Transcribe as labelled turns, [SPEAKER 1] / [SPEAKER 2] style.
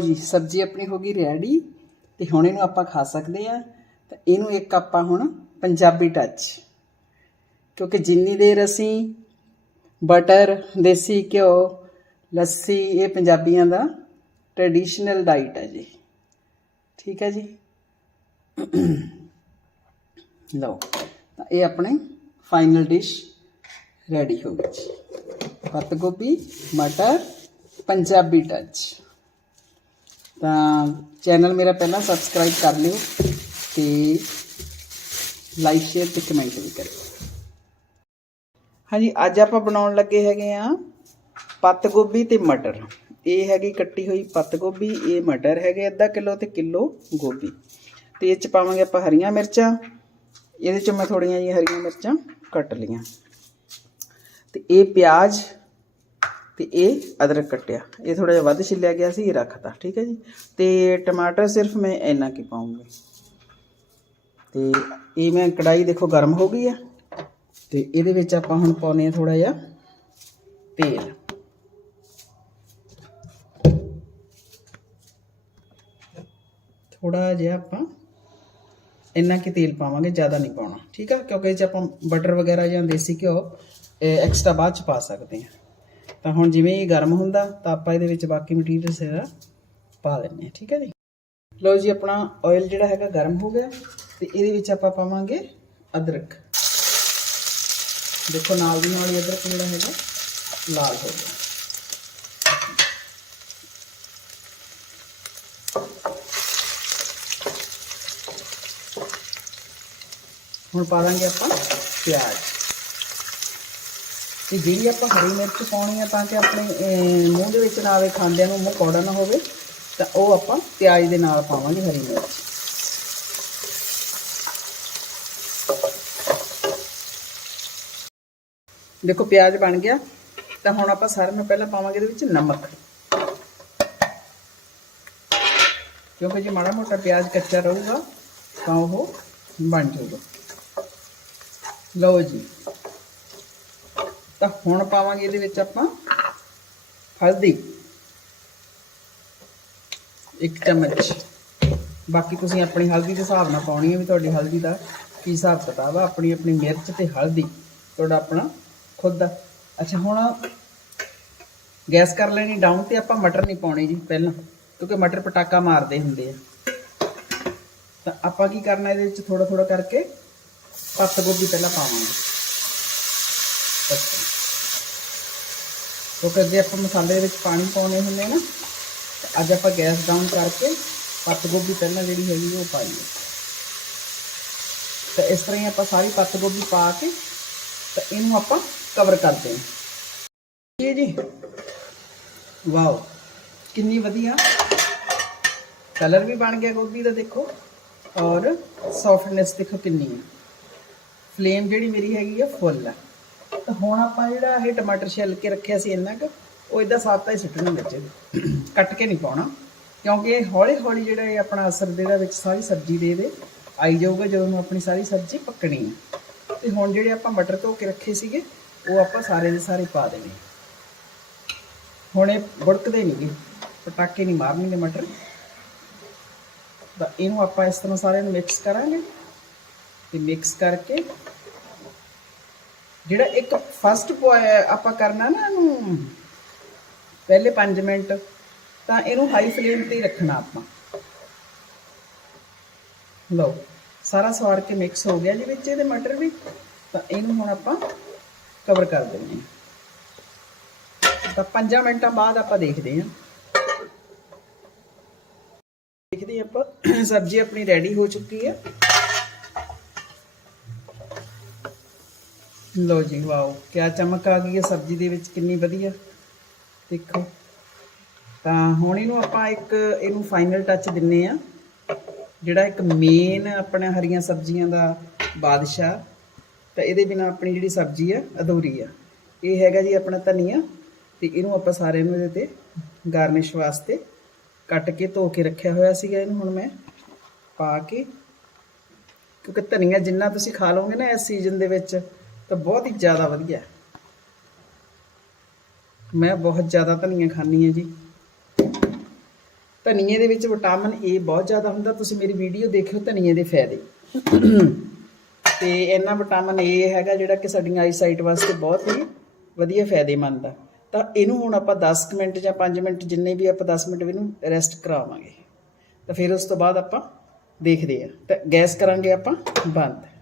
[SPEAKER 1] ਜੀ, ਸਬਜ਼ੀ ਆਪਣੀ ਹੋ ਗਈ ਰੈਡੀ ਤੇ ਹੁਣ ਇਹਨੂੰ ਆਪਾਂ ਖਾ ਸਕਦੇ ਆ ਤਾਂ ਇਹਨੂੰ ਇੱਕ ਆਪਾਂ ਹੁਣ ਪੰਜਾਬੀ ਟੱਚ ਕਿਉਂਕਿ ਜਿੰਨੀ ਦੇਰ ਅਸੀਂ ਬਟਰ ਦੇਸੀ ਘਿਓ, ਲੱਸੀ, ਇਹ ਪੰਜਾਬੀਆਂ ਦਾ ਟ੍ਰੈਡੀਸ਼ਨਲ ਡਾਈਟ ਹੈ ਜੀ। ਠੀਕ ਹੈ ਜੀ? ਲਓ, ਤਾਂ ਇਹ ਆਪਣੇ ਫਾਈਨਲ ਡਿਸ਼ ਰੈਡੀ ਹੋ ਗਈ ਜੀ। ਪੱਤ ਗੋਭੀ ਮਟਰ ਪੰਜਾਬੀ ਟੱਚ ਤਾਂ ਚੈਨਲ ਮੇਰਾ ਪਹਿਲਾਂ ਸਬਸਕ੍ਰਾਈਬ ਕਰ ਲਿਓ ਤੇ ਲਾਈਕ ਸ਼ੇਅਰ ਤੇ ਕਮੈਂਟ ਵੀ ਕਰਿਓ। ਹਾਂਜੀ, ਅੱਜ ਆਪਾਂ ਬਣਾਉਣ ਲੱਗੇ ਹੈਗੇ ਆ ਪੱਤ ਗੋਭੀ ਤੇ ਮਟਰ। ਇਹ ਹੈਗੀ ਕੱਟੀ ਹੋਈ ਪੱਤ ਗੋਭੀ, ਇਹ ਮਟਰ ਹੈਗੇ ਅੱਧਾ ਕਿਲੋ ਤੇ ਕਿਲੋ ਗੋਭੀ। ਤੇ ਇਹ ਚ ਪਾਵਾਂਗੇ ਆਪਾਂ ਹਰੀਆਂ ਮਿਰਚਾਂ। ਇਹਦੇ ਚ ਮੈਂ ਥੋੜੀਆਂ ਜਿਹੀਆਂ ਹਰੀਆਂ ਮਿਰਚਾਂ ਕੱਟ ਲੀਆਂ। ਤੇ ਇਹ ਪਿਆਜ਼ ਤੇ ਇਹ ਅਦਰਕ ਕੱਟਿਆ। ਇਹ ਥੋੜਾ ਜਿਹਾ ਵੱਧ ਛਿੱਲਿਆ ਗਿਆ ਸੀ, ਇਹ ਰੱਖਤਾ, ਠੀਕ ਹੈ ਜੀ। ਤੇ ਟਮਾਟਰ ਸਿਰਫ ਮੈਂ ਇੰਨਾ ਕੀ ਪਾਉਂਗੀ ਤੇ ਇਹ ਮੈਂ ਕੜਾਈ ਦੇਖੋ ਗਰਮ ਹੋ ਗਈ ਆ। ਤੇ ਇਹਦੇ ਵਿੱਚ ਆਪਾਂ ਹੁਣ ਪਾਉਨੇ ਆ ਥੋੜਾ ਜਿਹਾ ਤੇਲ। ਥੋੜਾ ਜਿਹਾ ਆਪਾਂ ਇੰਨਾ ਕਿ ਤੇਲ ਪਾਵਾਂਗੇ, ਜ਼ਿਆਦਾ ਨਹੀਂ ਪਾਉਣਾ, ਠੀਕ ਆ? ਕਿਉਂਕਿ ਇਹ ਚ ਆਪਾਂ ਬਟਰ ਵਗੈਰਾ ਜਾਂ ਦੇਸੀ ਘਿਓ ਐਕਸਟਰਾ ਬਾਅਦ ਚ ਪਾ ਸਕਦੇ ਹਾਂ। ਤਾਂ ਹੁਣ ਜਿਵੇਂ ਇਹ ਗਰਮ ਹੁੰਦਾ, ਤਾਂ ਆਪਾਂ ਇਹਦੇ ਵਿੱਚ ਬਾਕੀ ਮਟੀਰੀਅਲ ਸਾਰਾ ਪਾ ਦਿੰਦੇ ਹਾਂ, ਠੀਕ ਹੈ ਜੀ? ਲਓ ਜੀ, ਆਪਣਾ ਆਇਲ ਜਿਹੜਾ ਹੈਗਾ ਗਰਮ ਹੋ ਗਿਆ, ਤੇ ਇਹਦੇ ਵਿੱਚ ਆਪਾਂ ਪਾਵਾਂਗੇ ਅਦਰਕ। ਦੇਖੋ, ਨਾਲ ਦੀ ਨਾਲ ਹੀ ਅਦਰਕ ਜਿਹੜਾ ਹੈਗਾ, ਲਾਲ ਹੋ ਗਿਆ। ਹੁਣ ਪਾ ਦਾਂਗੇ ਆਪਾਂ ਪਿਆਜ਼। ਤੇ ਜਿਹੜੀ ਆਪਾਂ ਹਰੀ ਮਿਰਚ ਪਾਉਣੀ ਆ ਤਾਂ ਕਿ ਆਪਣੇ ਮੂੰਹ ਦੇ ਵਿੱਚ ਨਾ ਆਵੇ, ਖਾਂਦਿਆਂ ਨੂੰ ਮੂੰਹ ਕੌੜਾ ਨਾ ਹੋਵੇ, ਤਾਂ ਉਹ ਆਪਾਂ ਪਿਆਜ਼ ਦੇ ਨਾਲ ਪਾਵਾਂਗੇ ਹਰੀ ਮਿਰਚ। ਦੇਖੋ, ਪਿਆਜ਼ ਬਣ ਗਿਆ, ਤਾਂ ਹੁਣ ਆਪਾਂ ਸਾਰਿਆਂ ਨੂੰ ਪਹਿਲਾਂ ਪਾਵਾਂਗੇ ਇਹਦੇ ਵਿੱਚ ਨਮਕ। ਕਿਉਂਕਿ ਜੇ ਮਾੜਾ ਮੋਟਾ ਪਿਆਜ਼ ਕੱਚਾ ਰਹੂਗਾ, ਤਾਂ ਉਹ ਬਣ ਜਾਊਗਾ। ਲਓ ਜੀ। ਤਾਂ ਹੁਣ ਪਾਵਾਂਗੇ ਇਹਦੇ ਵਿੱਚ ਆਪਾਂ ਹਲਦੀ। ਇੱਕ ਚਮਚ। ਬਾਕੀ ਤੁਸੀਂ ਆਪਣੀ ਹਲਦੀ ਦੇ ਹਿਸਾਬ ਨਾਲ ਪਾਉਣੀ ਹੈ ਵੀ ਤੁਹਾਡੀ ਹਲਦੀ ਦਾ ਕੀ ਹਿਸਾਬ ਕਿਤਾਬ ਆ। ਆਪਣੀ ਆਪਣੀ ਮਿਰਚ ਤੇ ਹਲਦੀ। ਤੁਹਾਡਾ ਆਪਣਾ ਖੁਦ ਦਾ। ਅੱਛਾ, ਹੁਣ ਗੈਸ ਕਰ ਲੈਣੀ ਡਾਊਨ ਤੇ ਆਪਾਂ ਮਟਰ ਨਹੀਂ ਪਾਉਣੇ ਜੀ ਪਹਿਲਾਂ, ਕਿਉਂਕਿ ਮਟਰ ਪਟਾਕਾ ਮਾਰਦੇ ਹੁੰਦੇ ਆ। ਤਾਂ ਆਪਾਂ ਕੀ ਕਰਨਾ ਇਹਦੇ ਵਿੱਚ ਥੋੜਾ ਥੋੜਾ ਕਰਕੇ ਪੱਤ ਗੋਭੀ ਪਹਿਲਾਂ ਪਾਵਾਂਗੇ। ਕਿਉਂਕਿ ਅੱਗੇ ਆਪਾਂ ਮਸਾਲੇ ਦੇ ਵਿੱਚ ਪਾਣੀ ਪਾਉਣੇ ਹੁੰਦੇ ਆ ਨਾ, ਤੇ ਅੱਜ ਆਪਾਂ ਗੈਸ ਡਾਊਨ ਕਰਕੇ ਪੱਤ ਗੋਭੀ ਪਹਿਲਾਂ ਜਿਹੜੀ ਹੈਗੀ ਉਹ ਪਾਈਏ ਤਾਂ ਇਸ ਤਰ੍ਹਾਂ ਹੀ ਆਪਾਂ ਸਾਰੀ ਪੱਤ ਗੋਭੀ ਪਾ ਕੇ ਤਾਂ ਇਹਨੂੰ ਆਪਾਂ ਕਵਰ ਕਰਦੇ ਹਾਂ। ਇਹ ਜੀ, ਵਾਓ, ਕਿੰਨੀ ਵਧੀਆ। ਕਲਰ ਵੀ ਬਣ ਗਿਆ ਗੋਭੀ ਦਾ ਦੇਖੋ, ਔਰ ਸੌਫਟਨੈਸ ਦੇਖੋ ਕਿੰਨੀ ਹੈ। ਫਲੇਮ ਜਿਹੜੀ ਮੇਰੀ ਹੈਗੀ ਆ ਫੁੱਲ ਆ। ਤਾਂ ਹੁਣ ਆਪਾਂ ਜਿਹੜਾ ਇਹ ਟਮਾਟਰ ਛਿੱਲ ਕੇ ਰੱਖਿਆ ਸੀ ਇੰਨਾ ਕੁ, ਉਹ ਇਦਾਂ ਸਾਤਾ ਹੀ ਸੁੱਟਣਾ ਵਿੱਚ। ਕੱਟ ਕੇ ਨਹੀਂ ਪਾਉਣਾ, ਕਿਉਂਕਿ ਇਹ ਹੌਲੀ ਹੌਲੀ ਜਿਹੜਾ ਇਹ ਆਪਣਾ ਅਸਰ ਜਿਹੜਾ ਵਿੱਚ ਸਾਰੀ ਸਬਜ਼ੀ ਦੇ ਦੇ ਆਈ ਜਾਊਗਾ ਜਦੋਂ ਆਪਣੀ ਸਾਰੀ ਸਬਜ਼ੀ ਪੱਕਣੀ ਹੈ ਤੇ ਹੁਣ ਜਿਹੜੇ ਆਪਾਂ ਮਟਰ ਧੋ ਕੇ ਰੱਖੇ ਸੀਗੇ, ਉਹ ਆਪਾਂ ਸਾਰੇ ਦੇ ਸਾਰੇ ਪਾ ਦੇਣੇ। ਹੁਣ ਇਹ ਬੁੜਕਦੇ ਨਹੀਂਗੇ ਪਟਾਕੇ ਨਹੀਂ ਮਾਰਨਗੇ ਮਟਰ। ਤਾਂ ਇਹਨੂੰ ਆਪਾਂ ਇਸ ਤਰ੍ਹਾਂ ਸਾਰਿਆਂ ਨੂੰ ਮਿਕਸ ਕਰਾਂਗੇ। ਤੇ ਮਿਕਸ ਕਰਕੇ ਜਿਹੜਾ ਇੱਕ ਫਸਟ ਆਪਾਂ ਕਰਨਾ ਨਾ ਇਹਨੂੰ ਪਹਿਲੇ 5 ਮਿੰਟ, ਤਾਂ ਇਹਨੂੰ ਹਾਈ ਫਲੇਮ ਤੇ ਹੀ ਰੱਖਣਾ ਆਪਾਂ। ਲਓ, ਸਾਰਾ ਸਵਾਰ ਕੇ ਮਿਕਸ ਹੋ ਗਿਆ। ਜੀ ਵਿੱਚ ਇਹਦੇ ਮਟਰ ਵੀ, ਤਾਂ ਇਹਨੂੰ ਹੁਣ ਆਪਾਂ ਕਵਰ ਕਰ ਦਿੰਦੇ ਹਾਂ। ਤਾਂ 5 ਮਿੰਟਾਂ ਬਾਅਦ ਆਪਾਂ ਦੇਖਦੇ ਹਾਂ। ਦੇਖਦੇ ਆਪਾਂ, ਸਬਜ਼ੀ ਆਪਣੀ ਰੈਡੀ ਹੋ ਚੁੱਕੀ ਹੈ। ਲੋ ਜੀ, ਵਾਓ, ਕਿਆ ਚਮਕ ਆ ਗਈ ਹੈ ਸਬਜ਼ੀ ਦੇ ਵਿੱਚ, ਕਿੰਨੀ ਵਧੀਆ। ਦੇਖੋ, ਤਾਂ ਹੁਣ ਇਹਨੂੰ ਆਪਾਂ ਇੱਕ, ਇਹਨੂੰ ਫਾਈਨਲ ਟੱਚ ਦਿੰਨੇ ਆ, ਜਿਹੜਾ ਇੱਕ ਮੇਨ ਆਪਣਾ ਹਰੀਆਂ ਸਬਜ਼ੀਆਂ ਦਾ ਬਾਦਸ਼ਾਹ, ਤਾਂ ਇਹਦੇ ਬਿਨਾ ਆਪਣੀ ਜਿਹੜੀ ਸਬਜ਼ੀ ਆ, ਅਧੂਰੀ ਆ। ਇਹ ਹੈਗਾ ਜੀ ਆਪਣਾ ਧਨੀਆ, ਤੇ ਇਹਨੂੰ ਆਪਾਂ ਸਾਰਿਆਂ ਨੂੰ ਇਹਦੇ ਤੇ ਗਾਰਨਿਸ਼ ਵਾਸਤੇ ਕੱਟ ਕੇ ਧੋ ਕੇ ਰੱਖਿਆ ਹੋਇਆ ਸੀਗਾ ਇਹਨੂੰ ਹੁਣ ਮੈਂ ਪਾ ਕੇ। ਕਿਉਂਕਿ ਧਨੀਆ ਜਿੰਨਾ ਤੁਸੀਂ ਖਾ ਲਓਗੇ ਨਾ ਇਸ ਸੀਜ਼ਨ ਦੇ ਵਿੱਚ ਤਾਂ ਬਹੁਤ ਹੀ ਜ਼ਿਆਦਾ ਵਧੀਆ। ਮੈਂ ਬਹੁਤ ਜ਼ਿਆਦਾ ਧਨੀਆ ਖਾਂਦੀ ਹਾਂ ਜੀ। ਧਨੀਏ ਦੇ ਵਿੱਚ ਵਿਟਾਮਿਨ ਏ ਬਹੁਤ ਜ਼ਿਆਦਾ ਹੁੰਦਾ। ਤੁਸੀਂ ਮੇਰੀ ਵੀਡੀਓ ਦੇਖਿਓ ਧਨੀਏ ਦੇ ਫਾਇਦੇ। ਤੇ ਇੰਨਾ ਵਿਟਾਮਿਨ ਏ ਹੈਗਾ ਜਿਹੜਾ ਕਿ ਸਾਡੀਆਂ ਆਈਸਾਈਟ ਵਾਸਤੇ ਬਹੁਤ ਹੀ ਵਧੀਆ ਫਾਇਦੇਮੰਦ ਆ। ਤਾਂ ਇਹਨੂੰ ਹੁਣ ਆਪਾਂ 10 ਕੁ ਮਿੰਟ ਜਾਂ 5 ਮਿੰਟ ਜਿੰਨੇ ਵੀ ਆਪਾਂ 10 ਮਿੰਟ ਇਹਨੂੰ ਰੈਸਟ ਕਰਾਵਾਂਗੇ। ਤਾਂ ਫਿਰ ਉਸ ਤੋਂ ਬਾਅਦ ਆਪਾਂ ਦੇਖਦੇ ਆ ਤਾਂ ਗੈਸ ਕਰਾਂਗੇ ਆਪਾਂ ਬੰਦ।